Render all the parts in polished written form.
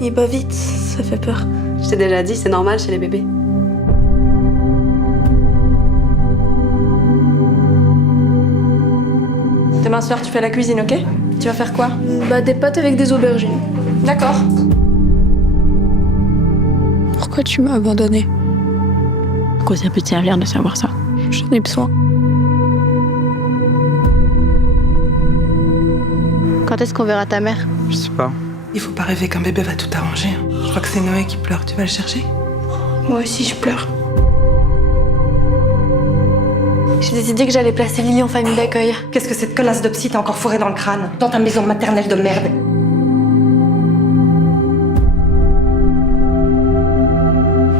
Il bat vite, ça fait peur. Je t'ai déjà dit, c'est normal chez les bébés. Demain soir, tu fais la cuisine, ok? Tu vas faire quoi? Bah des pâtes avec des aubergines. D'accord. Pourquoi tu m'as abandonnée? À quoi ça peut te servir de savoir ça? J'en ai besoin. Quand est-ce qu'on verra ta mère? Je sais pas. Il faut pas rêver qu'un bébé va tout arranger. Je crois que c'est Noé qui pleure. Tu vas le chercher? Moi aussi je pleure. J'ai décidé que j'allais placer Lily en famille d'accueil. Qu'est-ce que cette connasse de psy t'a encore fourré dans le crâne? Dans ta maison maternelle de merde.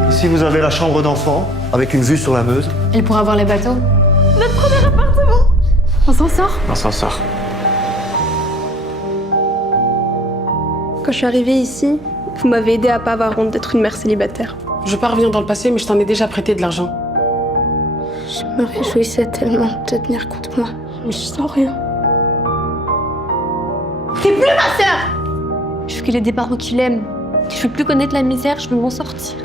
Ici, vous avez la chambre d'enfant, avec une vue sur la Meuse. Elle pourra voir les bateaux. Notre premier appartement. On s'en sort? On s'en sort. Quand je suis arrivée ici, vous m'avez aidé à pas avoir honte d'être une mère célibataire. Je veux pas revenir dans le passé, mais je t'en ai déjà prêté de l'argent. Je me réjouissais tellement de te tenir contre moi, mais je sens rien. T'es plus ma sœur! Je veux qu'il ait des parents qui l'aiment. Je veux plus connaître la misère, je veux m'en sortir.